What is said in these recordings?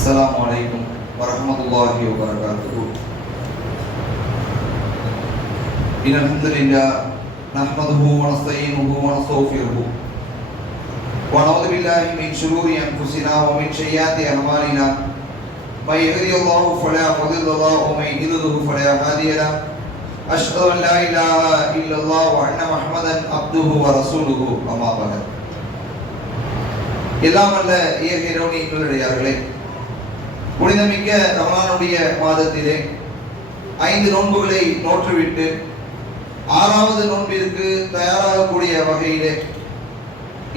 السلام عليكم ورحمة الله وبركاته. إن الحمد لله نحمده ونستعينه ونستغفره ونعوذ بالله من شرور أنفسنا ومن سيئات أعمالنا. من يهده الله فلا مضل له ومن يضلل فلا هادي له. أشهد أن لا إله إلا الله وأن محمدا عبده ورسوله. أما بعد. எல்லாம் அல்ல ஏக இறைவனின் நல்லடியார்களே, புனிதமிக்க ரமலானுடைய மாதத்திலே 5 நோன்புகளை நோற்றுவிட்டு 6வது நோன்பிற்கு தயாராகக்கூடிய வகையிலே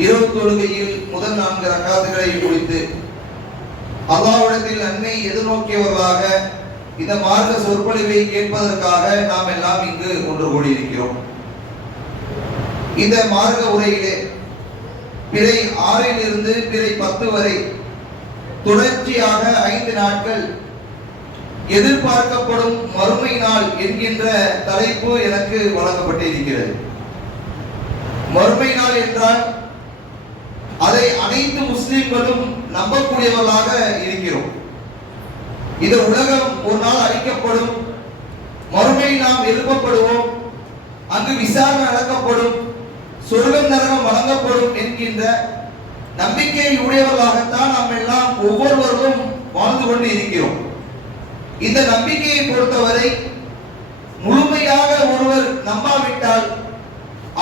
இரவு தொழுகையில் முதல் 4 ரக்காத்துகளை முடித்து அல்லாஹ்விடத்தில் நன்மை எதிர்நோக்கியவர்களாக இந்த மார்க்க சொற்பொழிவை கேட்பதற்காக நாம் எல்லாம் இங்கு ஒன்று கூடியிருக்கிறோம். இந்த மார்க்க உரையிலே பிறை 6 இருந்து பிறை 10 வரை தொடர்ச்சியாக 5 நாட்கள் எதிர்பார்க்கப்படும் மறுமை நாள் என்கின்ற தலைப்பு எனக்கு வழங்கப்பட்டிருக்கிறது. மறுமை நாள் என்றால் அதை அனைத்து முஸ்லிம்களும் நம்பக்கூடியவர்களாக இருக்கிறோம். இந்த உலகம் ஒரு நாள் அழிக்கப்படும், மறுமையில் நாம் எழுப்பப்படுவோம், அங்கு விசாரணை நடக்கப்படும், சொர்க்கம் நரகம் வழங்கப்படும் என்கின்ற நம்பிக்கை உடையவர்களாகத்தான் நாம் எல்லாம் ஒவ்வொருவரும் வாழ்ந்து கொண்டு இருக்கிறோம். இந்த நம்பிக்கையை பொறுத்தவரை முழுமையாக ஒருவர் நம்பாவிட்டால்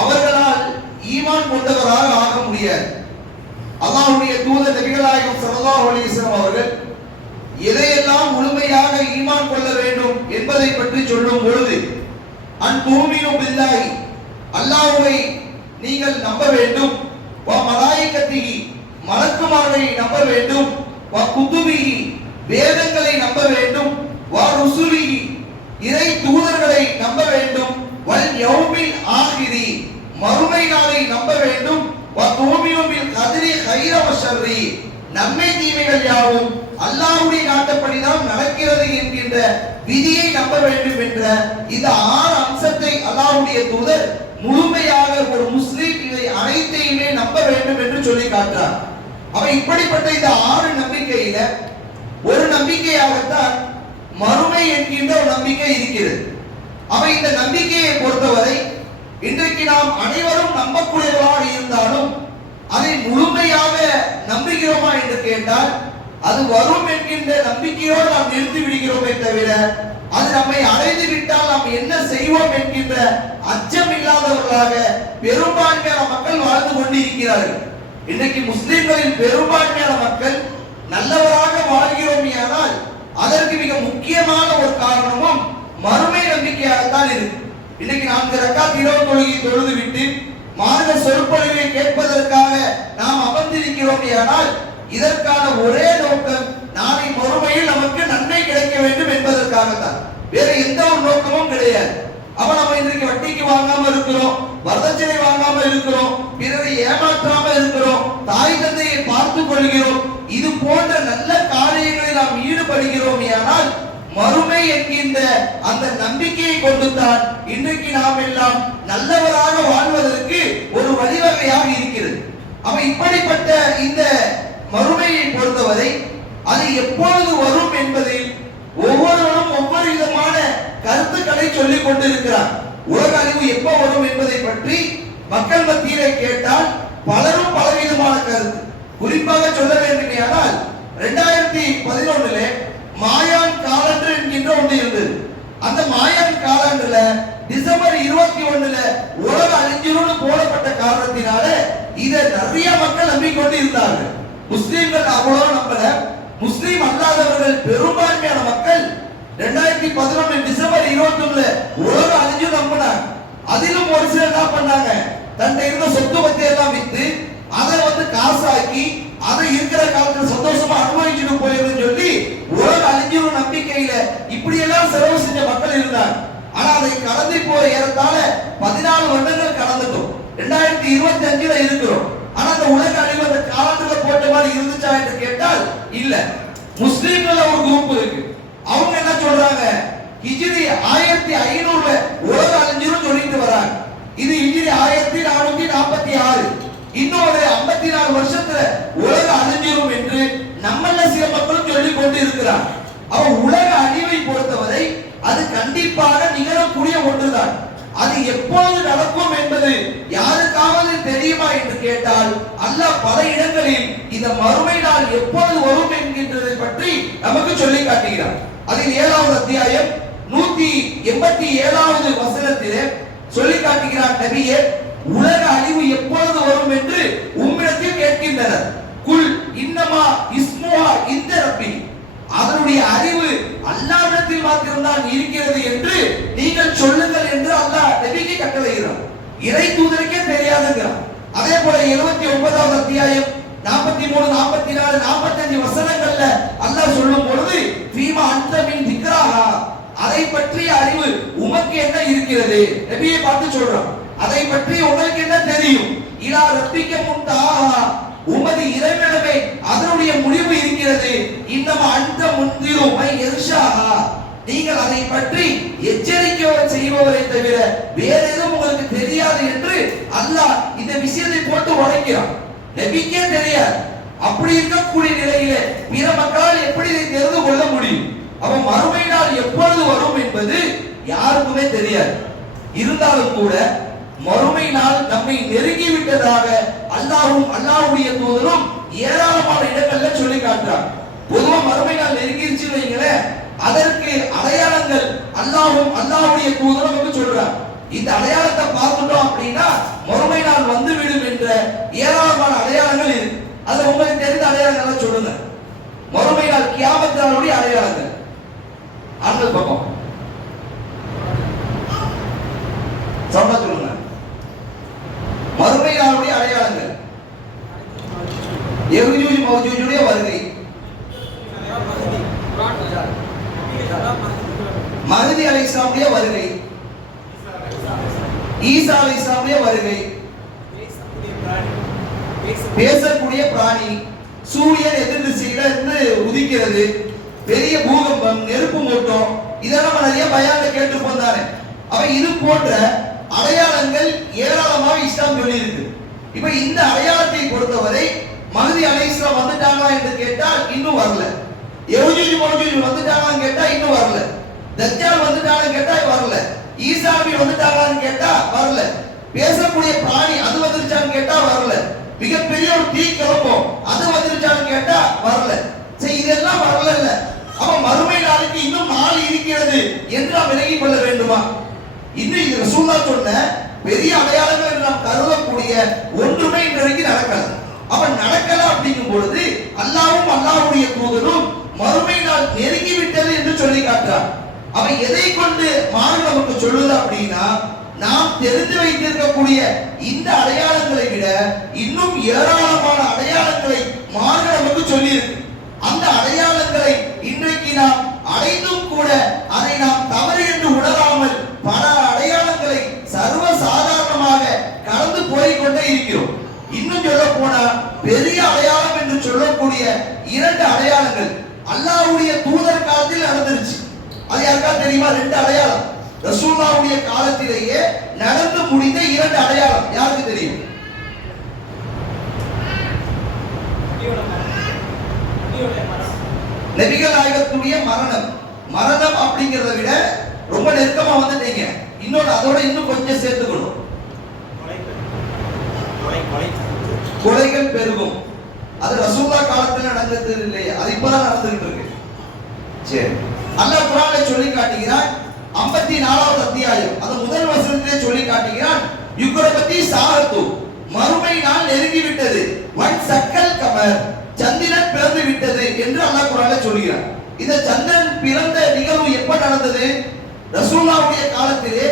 அவர்களால் ஈமான் கொண்டவராக ஆக முடியாது. அல்லாஹ்வுடைய தூதர் நபிகள் நாயகம் ஸல்லல்லாஹு அலைஹி வஸல்லம் அவர்கள் எதையெல்லாம் முழுமையாக ஈமான் கொள்ள வேண்டும் என்பதை பற்றி சொல்லும் பொழுது அன்துமினு பில்லாஹி, அல்லாஹ்வை நீங்கள் நம்ப வேண்டும், வ மலாயிகத்திஹி, மலக்குமார்களை நம்ப வேண்டும், வ குதுபிஹி, வேதங்களை நம்ப வேண்டும், வ ருசுலிஹி, இறை தூதர்களை நம்ப வேண்டும், வல் யௌமில் ஆகிரி, மறுமை நாளை நம்ப வேண்டும், வ துமினு பில் கத்ரி கைர வ ஷர்ரி, நன்மை தீமைகள் யாவும் அல்லாஹ்வுடைய நாட்டப்படிதான் நடக்கிறது என்கின்ற விதியை நம்ப வேண்டும் என்ற இந்த 6 அம்சத்தை அல்லாஹ்வுடைய தூதர் முழுமையாக ஒரு முஸ்லிம் இதை அனைத்தையுமே நம்ப வேண்டும் என்று சொல்லி காட்டுறார். அவ இப்படிப்பட்ட இந்த 6 நம்பிக்கையில ஒரு நம்பிக்கையாகத்தான் மறுமை என்கின்ற ஒரு நம்பிக்கை இருக்கிறது. அவ இந்த நம்பிக்கையை பொறுத்தவரை இன்றைக்கு நாம் அனைவரும் நம்பக்கூடியவர்களாக இருந்தாலும் அதை முழுமையாக நம்புகிறோமா என்று கேட்டால் அது வரும் என்கின்ற நம்பிக்கையோடு நாம் நிறுத்தி விடுகிறோமே தவிர அது நம்மை அடைந்து விட்டால் நாம் என்ன செய்வோம் என்கின்ற அச்சம் இல்லாதவர்களாக பெரும்பான்மையான மக்கள் வாழ்ந்து கொண்டிருக்கிறார்கள். இன்றைக்கு முஸ்லிம்களின் பெரும்பான்மையான மக்கள் நல்லவராக வாழ்கிறோம். அதற்கு மிக முக்கியமான ஒரு காரணமும் மறுமை நம்பிக்கையாகத்தான் இருக்கு. இன்னைக்கு 4 ரக்காத் இரவு தொழுகை தொழுது விட்டு மார்க்க சொற்பொழிவை கேட்பதற்காக நாம் அமர்ந்திருக்கிறோம். இதற்கான ஒரே நோக்கம் நாளை மறுமையில் நமக்கு நன்மை கிடைக்க வேண்டும் என்பதற்காகத்தான், வேற எந்த ஒரு நோக்கமும் கிடையாது. அப்ப நம்ம இன்றைக்கு வட்டிக்கு வாங்காம இருக்கிறோம், வரதட்சணை வாங்காம இருக்கிறோம், பிறரை ஏமாற்றாம இருக்கிறோம், தாய் தந்தையை பார்த்துக் கொள்கிறோம், இது போன்ற நல்ல காரியங்களில் நாம் ஈடுபடுகிறோம். ஆனால் மறுமை என்கின்ற அந்த நம்பிக்கையை கொண்டுதான் இன்றைக்கு நாம் எல்லாம் நல்லவராக வாழ்வதற்கு ஒரு வழிவகையாக இருக்கிறது. அப்ப இப்படிப்பட்ட இந்த மறுமையை பொறுத்தவரை அது எப்பொழுது வரும் என்பதில் ஒவ்வொருவரும் ஒவ்வொரு விதமான கருத்துக்களை சொல்லிக் கொண்டிருக்கிறார். உலக அழிவு எப்ப வரும் என்பதை பற்றி மக்கள் மத்தியிலே கேட்டால் பலரும் பலவிதமான கருத்து. குறிப்பாக சொல்ல வேண்டுமானால் 2011 மாயான் காலண்டர் என்கின்ற ஒன்று இருந்தது. அந்த மாயான் காலண்டர்ல டிசம்பர் 21 உலக அழிஞ்சிரும்னு போடப்பட்ட காரணத்தினால இதை நிறைய மக்கள் நம்பிக்கொண்டு இருந்தார்கள். முஸ்லிம்கள் அவ்வளவு நம்பல, முஸ்லிம் அல்லாதவர்கள் பெரும்பான்மையான மக்கள் 2011 டிசம்பர் 21 உலக அழிஞ்சு நம்பினாங்க. அதிலும் ஒரு சிலர் என்ன பண்ணாங்க, தன்னை இருந்த சொத்து பத்தி எல்லாம் வித்து அதை காசாக்கி அதை இருக்கிற காலத்துல சந்தோஷமா அனுபவிச்சுட்டு போயிருன்னு சொல்லி உலக அழிஞ்சிரும் நம்பிக்கையில இப்படி எல்லாம் செலவு செஞ்ச மக்கள் இருந்தாங்க. ஆனா அதை கடந்து போய் ஏறத்தாழ 14 வருடங்கள் கடந்துட்டோம். 2025 இருக்கிறோம். ஆனா அந்த உலக அழிவு அந்த காலத்துல போட்ட மாதிரி இருந்துச்சா என்று கேட்டால் இல்ல. முஸ்லிம்கள் ஒரு குரூப் இருக்கு, அவங்க என்ன சொல்றாங்க, ஹிஜ்ரி 1500 உலக அழிஞ்சிரும் சொல்லிட்டு வராங்க. இது ஹிஜ்ரி 1446. இன்னொரு 54 வருஷத்துல உலக அழிஞ்சிரும் என்று நம்மள சில மக்களும் சொல்லிக் இருக்கிறான். அவன் உலக அழிவை பொறுத்தவரை அது கண்டிப்பாக நிகழக்கூடிய ஒன்றுதான். அது எப்போது நடக்கும் என்பது யாருக்காவது தெரியுமா என்று கேட்டால் அல்லாஹ் பல இடங்களில் இந்த மறுமை நாள் எப்போது வரும் என்கின்றதை பற்றி நமக்கு சொல்லி காட்டுகிறார். அதில் 7வது அத்தியாயம் 187வது வசனத்திலே சொல்லி காட்டுகிறார், நபியே உலக அழிவு எப்பொழுது வரும் என்று உம்மிடத்தில் கேட்கின்றனர். குல் இன்னமா இஸ்முஹா இந்த ரப்பி, அதனுடைய அறிவு அல்லாஹ்விடத்தில் மாத்திரம்தான் இருக்கிறது என்று நீங்கள் சொல்லுங்கள் என்று அல்லாஹ் நபிக்கு கட்டளையிடுறார். இறை தூதருக்கே தெரியாதுங்கிறார். அதே போல 79வது அத்தியாயம் 43, 44, 45 வசனங்கள்ல அல்லாஹ் சொல்லும் பொழுது ஃபீமா அன்த மின் திக்ராஹா, அதை பற்றிய அறிவு உமக்கு என்ன இருக்கிறது? நபியை பார்த்து சொல்றான், அதை பற்றி உங்களுக்கு என்ன தெரியும்? இலா ரப்பிக்க முன்தாஹா, உமது இறைவனிடமே அதனுடைய முடிவு இருக்கிறது. இன்னமா அன்த முன்திரு மை இர்ஷாஹா, நீங்கள் அதை பற்றி எச்சரிக்கை செய்பவரை தவிர வேற எதுவும் உங்களுக்கு தெரியாது என்று அல்லாஹ் இந்த விஷயத்தை போட்டு உடைக்கிறான். நபிக்கே தெரியாது. அப்படி இருக்கக்கூடிய நிலையில பிற மக்களால் எப்படி இதை தெரிந்து கொள்ள முடியும்? அவன் மறுமை நாள் எப்பொழுது வரும் என்பது யாருக்குமே தெரியாது. இருந்தாலும் கூட மறுமை நாள் நம்மை நெருங்கி விட்டதாக அல்லாஹ்வும் அல்லாஹ்வுடைய தூதரும் ஏராளமான இடங்கள்ல சொல்லி காட்டுறாங்க. பொதுவா மறுமை நாள் நெருங்கிருச்சுன்னு வைங்களேன், அதற்கு அடையாளங்கள் அல்லாஹ்வும் அல்லாஹ்வுடைய தூதரும் நமக்கு சொல்றாங்க. இந்த அடையாளத்தை பார்த்துட்டோம் அப்படின்னா மறுமை நாள் வந்து விடும் என்ற ஏராளமான அடையாளங்கள் இருக்கு. அதுல உங்களுக்கு தெரிந்த அடையாளங்கள் சொல்லுங்க. மறுமை நாள் கியாமத் நாளுடைய அடையாளங்கள் ஆண்கள் பக்கம் சொன்னா சொல்லுங்க. மறுமை நாளுடைய அடையாளங்கள் யஜூஜ் மௌஜூஜுடைய வருகை, மஹ்தி அலைஹிஸ்ஸலாமுடைய வருகை, ஈசா அலைஹிஸ்ஸலாமுடைய வருகை, பேசக்கூடிய பிராணி, சூரியன் எதிர் திசையில இருந்து உதிக்கிறது, பெரிய பூகம்பம், நெருப்பு மூட்டம், இதெல்லாம் நம்ம நிறைய பயான்ல கேட்டுப்போம் தானே. அவ இது போன்ற அடையாளங்கள் ஏராளமாக இஸ்லாம் சொல்லி இருக்கு. இப்ப இந்த அடையாளத்தை பொறுத்தவரை மஹ்தி அலைஹிஸ்ஸலாம் வந்துட்டாங்களா என்று கேட்டால் இன்னும் வரல. யஜூஜ் மௌஜூஜ் வந்துட்டாங்களான்னு கேட்டா இன்னும் வரல. தஜ்ஜால் வந்துட்டாங்களான்னு கேட்டா வரல. ஈசா நபி வந்துட்டாங்களான்னு கேட்டா வரல. பேசக்கூடிய பிராணி அது வந்துருச்சான்னு கேட்டா வரல. மிகப்பெரிய ஒரு தீ கிளம்பும் அது வந்துருச்சான்னு கேட்டா வரல. சரி, இதெல்லாம் வரல. அப்ப மறுமை நாளுக்கு இன்னும் நாள் இருக்கிறது என்று நாம் விலகிக் கொள்ள வேண்டுமா? இன்னும் இது ரசூலுல்லாஹ் சொன்ன பெரிய அடையாளங்கள் என்று நாம் கருதக்கூடிய ஒன்றுமே இன்றைக்கு நடக்கல. அவன் நடக்கல அப்படிங்கும் பொழுது அல்லாஹ்வும் அல்லாஹ்வுடைய தூதரும் மறுமை நாள் நெருங்கி விட்டது என்று சொல்லி காட்டுறான். அவன் எதை கொண்டு மார்க்கம் நமக்கு சொல்லுது அப்படின்னா, நாம் தெரிந்து வைத்திருக்கக்கூடிய இந்த அடையாளங்களை விட இன்னும் ஏராளமான அடையாளங்களை மார்க்கம் நமக்கு சொல்லி இருக்கு. அந்த அடையாளங்களை இன்றைக்கு நாம் அடைந்தும் கூட அதை நாம் தவறு என்று உணராமல் பல அடையாளங்களை சர்வ சாதாரணமாக கடந்து போய்கொண்டே இருக்கிறோம். இன்னும் சொல்ல போனா பெரிய அடையாளம் என்று சொல்லக்கூடிய 2 அடையாளங்கள் அல்லாஹ்வுடைய தூதர் காலத்தில் நடந்துருச்சு. அது யாருக்கா தெரியுமா? 2 அடையாளம் ரசூலுல்லாஹ்வுடைய காலத்திலேயே நடந்து முடிந்த 2 அடையாளம் யாருக்கு தெரியும்? நபிகள் நாயகத்துடைய மரணம் அப்படிங்கறத விட ரொம்ப நெருக்கமா வந்துட்டீங்க. இன்னொரு அதோட இன்னும் கொஞ்சம் சேர்த்துக்கணும். கொலைகள் பெருகும். அது ரசூலுல்லாஹ் காலத்துல நடந்தது இல்லையா? அது இப்பதான் நடந்துகிட்டு இருக்கு. சரி, அல்லாஹ் குர்ஆனில் சொல்லி காட்டுகிறான். 54வது அத்தியாயம் அது முதல் வசனத்திலே சொல்லி காட்டுகிறான், யுக்ரபதி சாஹத்து, மறுமை நாள் நெருங்கி விட்டது, வன் சக்கல் கமர், சந்திரன் பிறந்து விட்டது என்று அல்லாஹ் குர்ஆனில் சொல்கிறான். இந்த சந்திரன் பிறந்த நிகழ்வு எப்ப நடந்தது? ரசூலுல்லாஹ்வுடைய காலத்திலே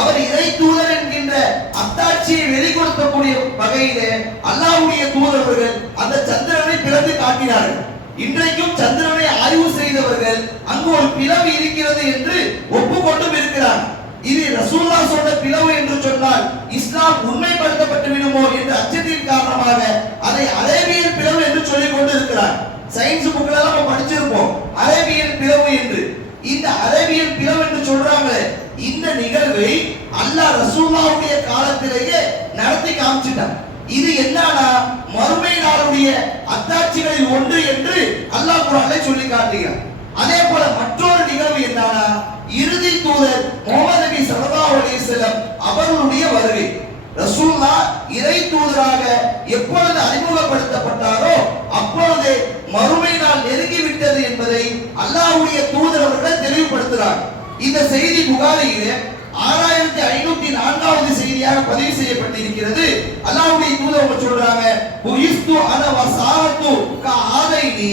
அவர் இறை தூதர் என்கின்ற அத்தாட்சியை வெளிப்படுத்தக்கூடிய வகையிலே அல்லாஹ்வுடைய தூதர்கள் அந்த சந்திரனை பிளந்து காட்டினார்கள். இன்றைக்கும் சந்திரனை ஆய்வு செய்தவர்கள் அங்கு ஒரு பிளவு இருக்கிறது என்று ஒப்புக்கொண்டும் இருக்கிறார். இது ரசூலுல்லாஹ் சொன்ன பிளவு என்று சொன்னால் இஸ்லாம் உண்மைப்படுத்தப்பட்டு விடுமோ என்ற அச்சத்தின் காரணமாக அதை அரேபியன் பிளவு என்று சொல்லிக் கொண்டு இருக்கிறார். சயின்ஸ் புக்ல நம்ம படிச்சிருப்போம் அரேபியன் பிளவு என்று. இந்த அரேபியன் பிளவு என்று சொல்றாங்க. இந்த நிகழ்வை அல்லாஹ் ரசூலுல்லாஹ்வுடைய காலத்திலேயே நடத்தி காமிச்சிட்டார். இது என்னன்னா மறுமை நாளுடைய அத்தாட்சிகளில் ஒன்று என்று அல்லாஹ் குர்ஆனில் சொல்லி காட்டுகிறார். அதே போல மற்றொரு நிகழ்வு என்னன்னா, இறுதி தூதர் முஹம்மது நபி ஸல்லல்லாஹு அலைஹி வஸல்லம் அவர்களுடைய வருகை. ரசூலுல்லாஹ் இறை தூதராக எப்பொழுது அறிமுகப்படுத்தப்பட்டாரோ அப்பொழுது மறுமை நாள் நெருங்கி விட்டது என்பதை அல்லாஹ்வுடைய தூதர் அவர்கள் தெளிவுபடுத்துகிறார். இந்த செய்தி புகாரியிலே 6504வது செய்தியாக பதிவு செய்யப்பட்டிருக்கிறது. அல்லாஹ்வுடைய தூதர் சொல்றாங்க, புயிஸ்து அன வஸாத்து கஆதைனி,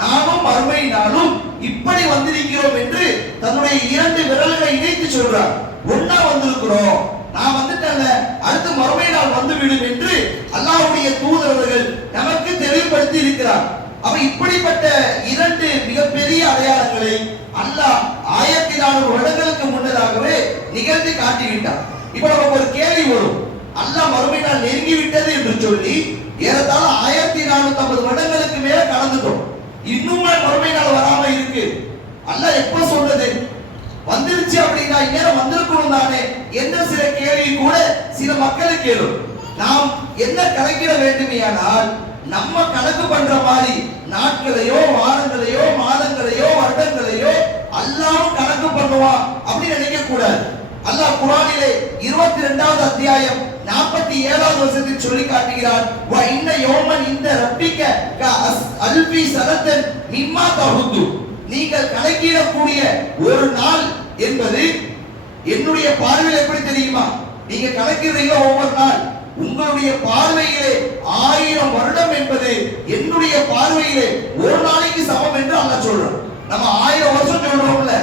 நாமும் மறுமை நாளும் இப்படி வந்திருக்கிறோம் என்று தன்னுடைய 2 விரல்களை இணைத்து சொல்றார். ஒண்ணா வந்திருக்கிறோம், நான் வந்துட்டேன்ல, அடுத்து மறுமை நாள் வந்துவிடும் என்று அல்லாஹ்வுடைய தூதர் அவர்கள் நமக்கு தெளிவுபடுத்தி இருக்கிறார். அப்ப இப்படிப்பட்ட 2 மிகப்பெரிய அடையாளங்களை அல்லாஹ் 1400 வருடங்களுக்கு முன்னதாகவே நிகழ்த்தி காட்டிவிட்டார். இப்ப நமக்கு ஒரு கேள்வி வரும், அல்லாஹ் மறுமை நாள் நெருங்கி விட்டது என்று சொல்லி ஏறத்தாழ 1450 வருடங்களுக்கு மேல கடந்துட்டோம், இன்னும் மறுமை நாள் வராம இருக்கு. அல்லாஹ் எப்ப சொன்னது? வந்துருச்சு அப்படின்னா இந்நேரம் வந்திருக்கணும் தானே என்ற சில கேள்வி கூட சில மக்களுக்கு எழும். நாம் என்ன கணக்கிட வேண்டுமையானால், நம்ம கணக்கு பண்ற மாதிரி நாட்களையோ வாரங்களையோ மாதங்களையோ வருடங்களையோ அல்லாஹ் கணக்கு பண்ணுவான் அப்படின்னு நினைக்க கூடாது. அல்லாஹ் குர்ஆனிலே 22வது அத்தியாயம் 47வது வசனத்தில் சொல்லி காட்டுகிறார், வ இன்ன யௌமன் இந்த ரப்பிக க அல்ஃபி சனத்தன் மிம்மா தஹுது, நீங்கள் கணக்கிடக்கூடிய ஒரு நாள் என்பது என்னுடைய பார்வையில் எப்படி தெரியுமா? நீங்க கணக்கிடுறீங்க ஒவ்வொரு நாள், உங்களுடைய பார்வையிலே 1000 வருடம் என்பது என்னுடைய பார்வையிலே ஒரு நாளைக்கு சமம் என்று அல்லாஹ் சொல்றான். நம்ம 1000 வருஷம் சொல்றோம்ல,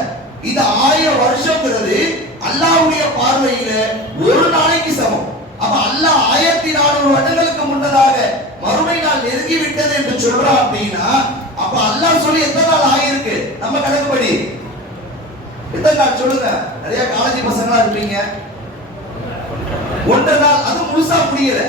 இந்த 1000 வருஷம்ங்கிறது அல்லாஹ்வுடைய பார்வையிலே ஒரு நாளைக்கு சமம். அப்ப அல்லாஹ் 1400 வருடங்களுக்கு முன்னதாக மறுமை நாள் நெருங்கி விட்டது என்று சொல்றான் அப்படின்னா, அப்ப அல்லாஹ் சொல்லி எத்தனை நாள் ஆயிருக்கு நம்ம கணக்குப்படி? எத்தனை நாள் சொல்லுங்க? நிறைய காலேஜ் பசங்களா இருப்பீங்க, 1 நாள், அது முழுசா முடியல,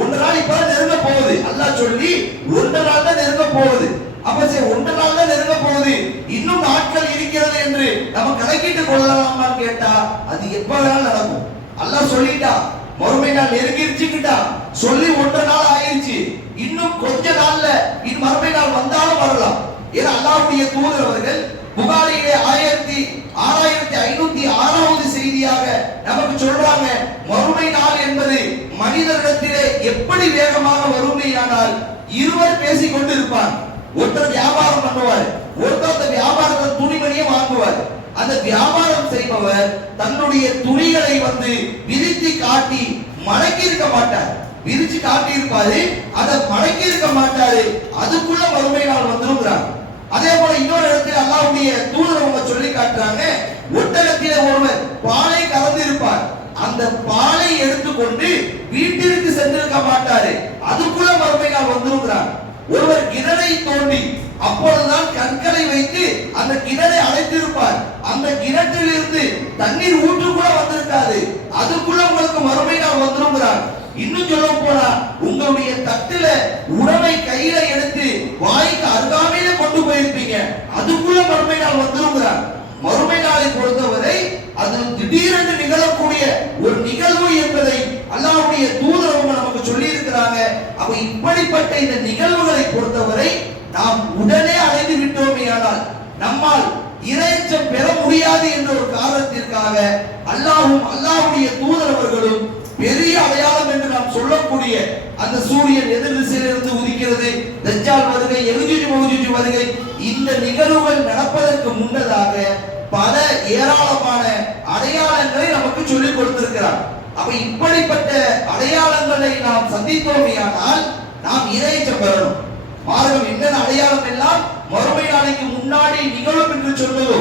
1 நாள் இப்ப நெருங்க போகுது. அல்லாஹ் சொல்லி 1 நாள் தான் நெருங்க போகுது. அப்ப சரி 1 நாள் தான் நெருங்க போகுது, இன்னும் நாட்கள் இருக்கிறது என்று நம்ம கணக்கிட்டு கொள்ளலாமான்னு கேட்டா அது எப்ப வேணாலும் நடக்கும். அல்லாஹ் சொல்லிட்டா மறுமை நாள் நெருங்கிருச்சுக்கிட்டா சொல்லி 1 நாள் ஆயிருச்சு, இன்னும் கொஞ்ச நாள்ல இந்த மறுமை நாள் வந்தாலும் வரலாம். ஏன்னா அல்லாஹ்வுடைய தூதர் அவர்கள் புகாரியிலே 6506வது செய்தியாக நமக்கு சொல்றாங்க, மறுமை நாள் என்பது மனிதர்களிடத்திலே எப்படி வேகமாக வருமையானால், இருவர் பேசிக் கொண்டு இருப்பார். ஒருத்தர் வியாபாரம் பண்ணுவார், ஒருத்தர் வியாபாரத்தை துணிமணியை வாங்குவார். அந்த வியாபாரம் செய்பவர் தன்னுடைய துணிகளை விரித்து காட்டி மடக்கி இருக்க மாட்டார், விரிச்சு காட்டி இருப்பாரு, அதை மடக்கி இருக்க மாட்டாரு, அதுக்குள்ள மறுமை நாள் வந்துருக்கிறார். அதே போல இன்னொரு இடத்துல அல்லாஹ்வுடைய தூதர் அவங்க சொல்லி காட்டுறாங்க, ஒட்டகத்திலே ஒருவர் பாலை கறந்து இருப்பார், அந்த பாலை எடுத்துக்கொண்டு வீட்டிற்கு சென்றிருக்க மாட்டாரு, அதுக்குள்ள மறுமை நாள் வந்துருக்கிறார். ஒருவர் கிணறை தோண்டி அப்பொழுதுதான் கற்களை வைத்து அந்த கிணறை அடைத்திருப்பார், அந்த கிணற்றில் இருந்து தண்ணீர் ஊற்று கூட வந்திருக்காது, அதுக்குள்ள உங்களுக்கு மறுமை நாள் வந்துருக்கிறார். இன்னும் சொல்ல போனா உங்களுடைய தட்டுல உணவை கையில எடுத்து வாய்க்கு அருகாமையில கொண்டு போயிருப்பீங்க, அதுக்குள்ள மறுமை நாள் வந்துருக்கிறார். மறுமை நாளை பொறுத்தவரை அது திடீரென்று நிகழக்கூடிய ஒரு நிகழ்வு என்பதை அல்லாஹ்வுடைய தூதர் நமக்கு சொல்லி இருக்கிறாங்க. அப்ப இப்படிப்பட்ட இந்த நிகழ்வுகளை பொறுத்தவரை நாம் உடனே அடைந்து விட்டோமேயானால் நம்மால் இறையச்சம் பெற முடியாது என்ற ஒரு காரணத்திற்காக அல்லாஹ்வும் அல்லாஹ்வுடைய தூதர் அவர்களும் பெரிய அடையாளம் என்று நாம் சொல்லக்கூடிய அந்த சூரியன் எதிர் திசையிலிருந்து உதிக்கிறது, தஜ்ஜால் வருகை, யஜூஜ் மஜூஜ் வருகை, இந்த நிகழ்வுகள் நடப்பதற்கு முன்னதாக பல ஏராளமான அடையாளங்களை நமக்கு சொல்லிக் கொடுத்திருக்கிறார். அப்ப இப்படிப்பட்ட அடையாளங்களை நாம் சந்தித்தோமேயானால் நாம் இறையச்சம் பெறணும். மார்க்கம் என்னென்ன அடையாளம் எல்லாம் மறுமை நாளைக்கு முன்னாடி நிகழும் என்று சொன்னதோ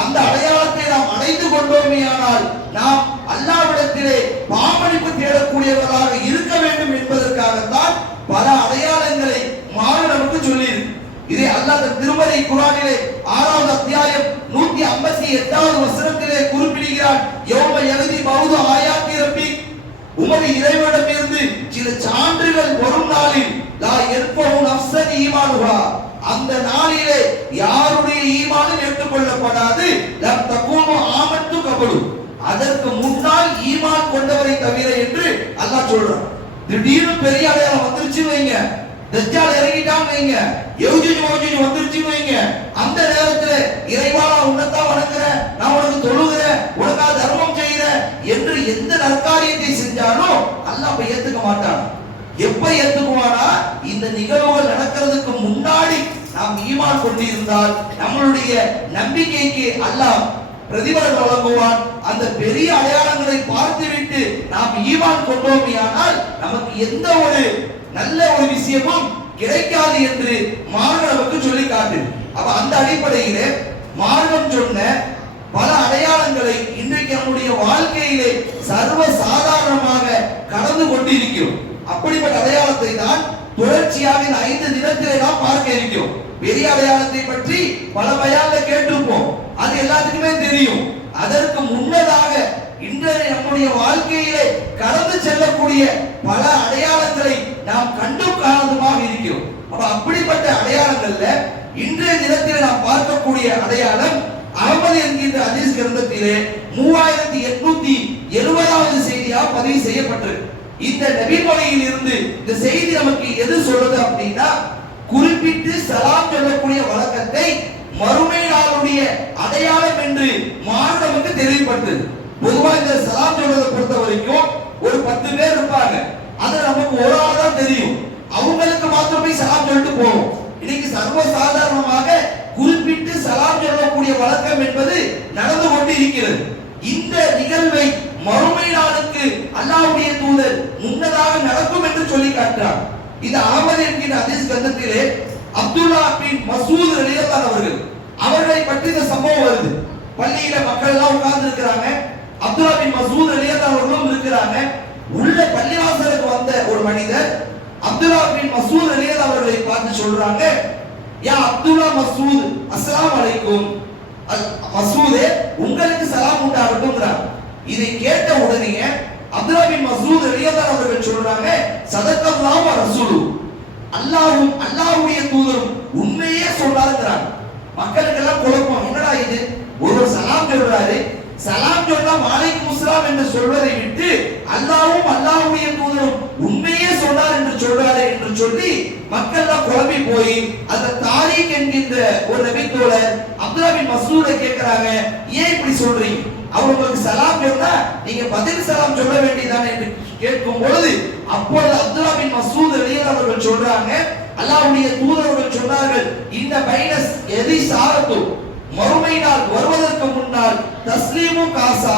அந்த அடையாளத்தை நாம் அடைந்து கொண்டோமேயானால் நாம் அல்லாஹ்விடத்திலே பாவமன்னிப்பு தேடக்கூடியவர்களாக இருக்க வேண்டும் என்பதற்காகத்தான் பல அடையாளங்களை மார்க்கம் நமக்கு சொல்லியிருக்கு. இதை அல்லாஹ் திருமறை குர்ஆனிலே 6வது அத்தியாயம் 158வது வசனத்திலே குறிப்பிடுகிறார், யௌம யஹ்தி பௌது ஆயாத்தி ரப்பி, உமது இறைவனிடமிருந்து சில சான்றுகள் வரும் நாளில் லா யர்ஃபஉ நஃப்ஸன் ஈமானுஹா, அந்த நாளிலே யாருடைய ஈமானும் ஏற்றுக்கொள்ளப்படாது, லம் தகூனு ஆமன்து கபலு, அதற்கு முன்னால் ஈமான் கொண்டவரை தவிர என்று அல்லாஹ் சொல்றான். திடீர்னு பெரிய அடையாளம் வந்துருச்சு வைங்க, தஜ்ஜால் இறங்கிட்டான் வைங்க, யௌஜூஜ் மௌஜூஜ் வந்துருச்சுன்னு வைங்க, அந்த நேரத்துல இறைவா உன்னைத்தான் வணங்குறேன், நான் உனக்கு தொழுகிறேன், உனக்காக தர்மம் செய்கிறேன் என்று எந்த நற்காரியத்தை செஞ்சாலும் அல்லாஹ் அப்ப ஏத்துக்க மாட்டான். எப்ப ஏத்துக்குவானா, இந்த நிகழ்வுகள் நடக்கிறதுக்கு முன்னாடி நாம் ஈமான் கொண்டிருந்தால் நம்மளுடைய நம்பிக்கைக்கு அல்லாஹ் பிரதிபலன் வழங்குவான். அந்த பெரிய அடையாளங்களை பார்த்துவிட்டு நாம் ஈமான் கொண்டோமையானால் நமக்கு எந்த ஒரு நல்ல ஒரு விஷயமும் கிடைக்காது என்று மார்க்கம் நமக்கு சொல்லி காட்டு. அப்ப அந்த அடிப்படையிலே மார்க்கம் சொன்ன பல அடையாளங்களை இன்றைக்கு நம்முடைய வாழ்க்கையிலே சர்வ சாதாரணமாக கடந்து கொண்டிருக்கிறோம். அப்படிப்பட்ட அடையாளத்தை தான் தொடர்ச்சியாக இந்த 5 தினத்திலே நாம் பார்க்க இருக்கிறோம். பெரிய அடையாளத்தை பற்றி பல பயான்ல கேட்டிருப்போம், அது எல்லாத்துக்குமே தெரியும். அதற்கு முன்னதாக இன்றைய நம்முடைய வாழ்க்கையிலே கடந்து செல்லக்கூடிய பல அடையாளங்களை நாம் கண்டும் காரணமாக இருக்கிறோம். அப்ப அப்படிப்பட்ட அடையாளங்கள்ல இன்றைய தினத்தில் நாம் பார்க்கக்கூடிய அடையாளம் அகமது என்கின்ற ஹதீஸ் கிரந்தத்திலே 3870வது செய்தியாக பதிவு செய்யப்பட்டிருக்கு. இந்த நபிமொழியில் இருந்து இந்த செய்தி நமக்கு எது சொல்றது அப்படின்னா, குறிப்பிட்டு சலாம் சொல்லக்கூடிய வழக்கத்தை மறுமை நாளுடைய அடையாளம் என்று மார்க்கம் நமக்கு தெளிவுபடுத்துது. பொதுவா இந்த சலாம் சொல்றதை பொறுத்த வரைக்கும் ஒரு 10 பேர் இருப்பாங்க, அது நமக்கு ஒரு ஆள் தான் தெரியும், அவங்களுக்கு மாத்திரமே சலாம் சொல்லிட்டு போவோம். இன்னைக்கு சர்வ சாதாரணமாக குறிப்பிட்டு சலாம் சொல்லக்கூடிய வழக்கம் என்பது நடந்து கொண்டு இருக்கிறது. இந்த நிகழ்வை மறுமை நாளுக்கு அல்லாஹ்வுடைய தூதர் முன்னதாக நடக்கும் என்று சொல்லி காட்டுறார். இந்த அகமது என்கிற ஹதீஸ் கிரந்தத்திலே அப்துல்லா பின் மசூத் ரலியல்லாஹு அவர்களை பற்றி இந்த சம்பவம் வருது. பள்ளியில மக்கள் எல்லாம் உட்கார்ந்து இருக்கிறாங்க, அப்துல்லா பின் மசூத் ரலியல்லாஹு அவர்களும் இருக்கிறாங்க. உள்ள பள்ளிவாசலுக்கு வந்த ஒரு மனிதர் அப்துல்லா பின் மசூத் ரலியல்லாஹு அவர்களை பார்த்து சொல்றாங்க, யா அப்துல்லா மசூத், அஸ்ஸலாமு அலைக்கும். மசூதே, உங்களுக்கு சலாம் உண்டாகட்டும்ங்கறார். இதை கேட்ட உடனே அப்துல்லா பின் மசூத் ரலியல்லாஹு அவர்கள் சொல்றாங்க, ஸதகல்லாஹு வ ரசூலு, அல்லாஹ்வும் அல்லாஹ்வுடைய தூதரும் உண்மையே சொன்னாருங்கறார். மக்களுக்கு எல்லாம் குழப்பம், என்னடா இது, ஒரு சலாம் சொல்றாரு, சலாம் சொன்னா வலைக்கும் அஸ்ஸலாம் என்று சொல்வதை விட்டு அல்லாஹ்வும் அல்லாஹ்வுடைய தூதரும் உண்மையே சொன்னார் என்று சொல்றாரு என்று சொல்லி மக்கள் எல்லாம் குழம்பி போய் அந்த தாரிக் என்கின்ற ஒரு நபித்தோழர் அப்துல்லா பின் மசூதை கேட்கிறாங்க, ஏன் இப்படி சொல்றீங்க, அவர் உங்களுக்கு சலாம் சொன்னா நீங்க பதில் சலாம் சொல்ல வேண்டியதானே என்று கேட்கும் பொழுது அப்பொழுது அப்துல்லா பின் மசூத் ரலியல்லாஹு அவர்கள் சொல்றாங்க, அல்லாஹ்வுடைய தூதர்கள் சொன்னார்கள், இந்த பைனஸ் எதி சாரத்து, மறுமை நாள் வருவதற்கு முன்னால் தஸ்லீமு காசா,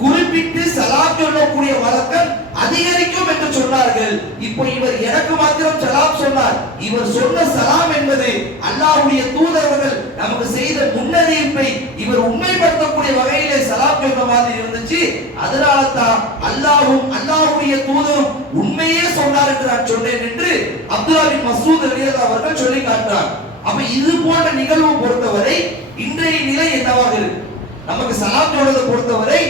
குறிப்பிட்டு சலாம் சொல்லக்கூடிய வழக்கம் அதிகரிக்கும் என்று சொன்னார்கள். இப்போ இவர் எனக்கு மாத்திரம் சலாம் சொன்னார், இவர் சொன்ன சலாம் என்பது அல்லாஹ்வுடைய தூதர்கள் நமக்கு செய்த முன்னறிவிப்பை இவர் உண்மைப்படுத்தக்கூடிய வகையிலே சலாம் சொல்ற மாதிரி இருந்துச்சு. அதனால தான் அல்லாஹ்வும் அல்லாஹ்வுடைய தூதரும் உண்மையே சொன்னார் என்று நான் சொன்னேன் என்று அப்துல்லா பின் மசூத் ரலியல்லாஹு அவர்கள் சொல்லி காட்டுறார். அப்ப இது போன்ற நிகழ்வு பொறுத்தவரை இன்றைய நிலை என்னவாக இருக்கு, நமக்கு சலாம் சொல்றதை பொறுத்தவரை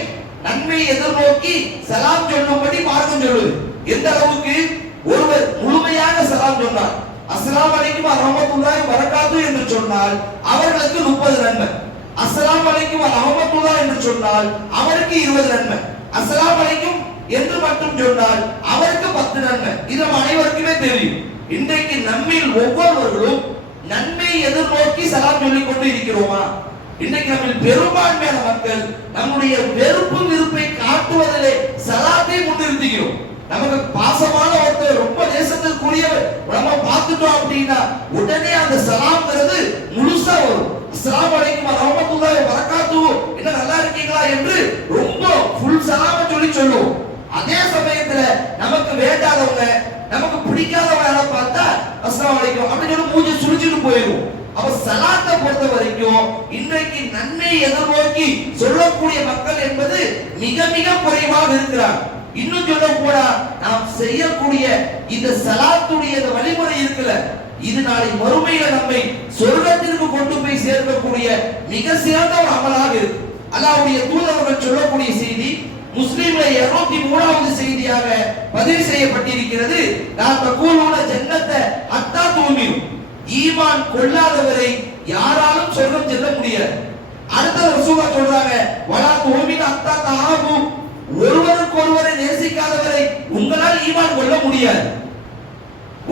நன்மை எதிர்நோக்கி சலாம் சொல்லும்படி மார்க்கம் சொல்லுது. எந்த அளவுக்கு, ஒருவர் முழுமையாக சலாம் சொன்னார், அஸ்ஸலாமு அலைக்கும் வரஹ்மத்துல்லாஹி வபரகாத்துஹு என்று சொன்னால் அவர்களுக்கு 30 நன்மை, அஸ்ஸலாமு அலைக்கும் வரஹ்மத்துல்லாஹி என்று சொன்னால் அவருக்கு 20 நன்மை, அஸ்ஸலாமு அலைக்கும் என்று மட்டும் சொன்னால் அவருக்கு 10 நன்மை. இது நம்ம அனைவருக்குமே தெரியும். இன்றைக்கு நம்மில் ஒவ்வொருவர்களும் நன்மை எதிர்நோக்கி சலாம் சொல்லிக் கொண்டு இருக்கிறோமா? இன்றைக்கு நம்ம பெரும்பான்மையான மக்கள் நம்முடைய வெறுப்பு விருப்பை காட்டுவதிலே சலாத்தை முன்னிறுத்துகிறோம். நமக்கு பாசமான ஒருத்தர், ரொம்ப நேசத்திற்குரியவர் நம்ம பார்த்துட்டோம் அப்படின்னா உடனே அந்த சலாம்ங்கிறது முழுசா வரும். அஸ்ஸலாமு அலைக்கும் வரஹ்மத்துல்லாஹி வபரகாத்துஹு, என்ன நல்லா இருக்கீங்களா என்று ரொம்ப ஃபுல் சலாம சொல்லி சொல்லுவோம். அதே சமயத்துல நமக்கு வேண்டாதவங்க, நமக்கு பிடிக்காதவங்க பார்த்தா அஸ்ஸலாமு அலைக்கும் அப்படின்னு சொல்லி மூஞ்சி சுளிச்சிட்டு போயிடும். அப்ப சலாத்தை பொறுத்த வரைக்கும் இன்றைக்கு நன்மை எதிர்நோக்கி சொல்லக்கூடிய மக்கள் என்பது மிக மிக குறைவாக இருக்கிறார். இன்னும் சொல்ல போனா நாம் செய்யக்கூடிய இந்த சலாத்துடைய வழிமுறை இருக்குல்ல, இது நாளை மறுமையில நம்மை சொர்க்கத்திற்கு கொண்டு போய் சேர்க்கக்கூடிய மிக சிறந்த ஒரு அமலாக இருக்கு. அல்லாஹ்வுடைய தூதர்கள் சொல்லக்கூடிய செய்தி முஸ்லிம்ல 203வது செய்தியாக பதிவு செய்யப்பட்டிருக்கிறது. நான் தகூலுன ஜன்னத்தை அத்தா துமினு, ஈமான் கொள்ளாதவரை யாராலும் சொர்க்கம் செல்ல முடியாது. அடுத்த ரசூலுல்லாஹ் சொல்றாங்க, வலா துமினு அத்தா தஹாபு, ஒருவருக்கு ஒருவரை நேசிக்காதவரை உங்களால் ஈமான் கொள்ள முடியாது.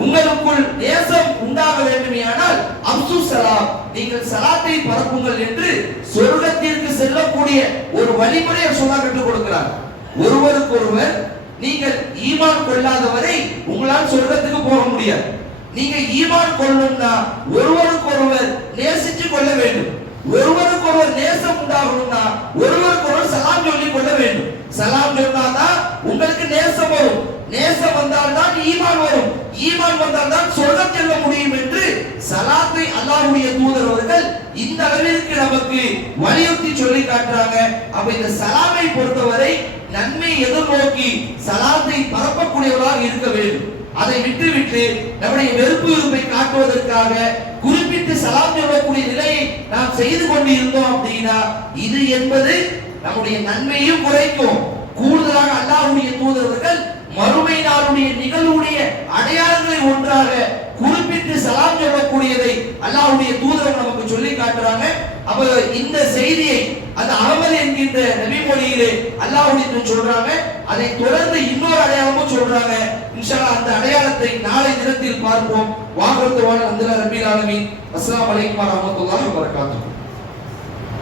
உங்களுக்குள் நேசம் உண்டாக வேண்டுமேயானால் அப்சு சலாம், நீங்கள் சலாத்தை பரப்புங்கள் என்று சொர்க்கத்திற்கு செல்லக்கூடிய ஒரு வழிமுறையை சொன்னா கற்றுக் கொடுக்கிறார். ஒருவருக்கொருவர் நீங்கள் ஈமான் கொள்ளாதவரை உங்களால் சொர்க்கத்துக்கு போக முடியாது. நீங்க ஈமான் கொள்ளணும்னா ஒருவருக்கொருவர் நேசிச்சு கொள்ள வேண்டும். ஒருவருக்கொருவர் நேசம் உண்டாகணும்னா ஒருவருக்கொருவர் சலாம் சொல்லி கொள்ள வேண்டும். சலாம் சொன்னாதான் உங்களுக்கு நேசம் வரும். நேசம் வந்தால்தான் ஈமான் வரும். ஈமான் வந்தால்தான் சொர்க்கம் செல்ல முடியும் என்று சலாத்தை அல்லாஹ்வுடைய தூதர் அவர்கள் இந்த அளவிற்கு நமக்கு வலியுறுத்தி சொல்லி காட்டுறாங்க. அப்ப இந்த சலாமை பொறுத்தவரை நன்மை எதிர்நோக்கி சலாத்தை பரப்பக்கூடியவராக இருக்க வேண்டும். அதை விட்டுவிட்டு நம்முடைய வெறுப்பு இருப்பை காட்டுவதற்காக குறிப்பிட்டு சலாம் சொல்லக்கூடிய நிலையை நாம் செய்து கொண்டு இருந்தோம் அப்படின்னா இது என்பது நம்முடைய நன்மையும் குறைக்கும். கூடுதலாக அல்லாஹ்வுடைய தூதர்கள் மறுமை நாளுடைய நிகழ்வுடைய அடையாளங்களை ஒன்றாக குறிப்பிட்டு சலாம் சொல்லக்கூடியதை அல்லாஹ்வுடைய தூதர் நமக்கு சொல்லி காட்டுறாங்க. அப்ப இந்த செய்தியை அந்த அகமது என்கின்ற நபி மொழியிலே அல்லாஹ்வுடைய சொல்றாங்க. அதை தொடர்ந்து இன்னொரு அடையாளமும் சொல்றாங்க. இன்ஷா அல்லாஹ் அந்த அடையாளத்தை நாளை தினத்தில் பார்ப்போம். வாஹ்ரத்துவான் அல்ஹம்துலில்லாஹி ரப்பில் ஆலமீன். அஸ்ஸலாமு அலைக்கும் வரஹ்மத்துல்லாஹி வபரகாத்துஹு.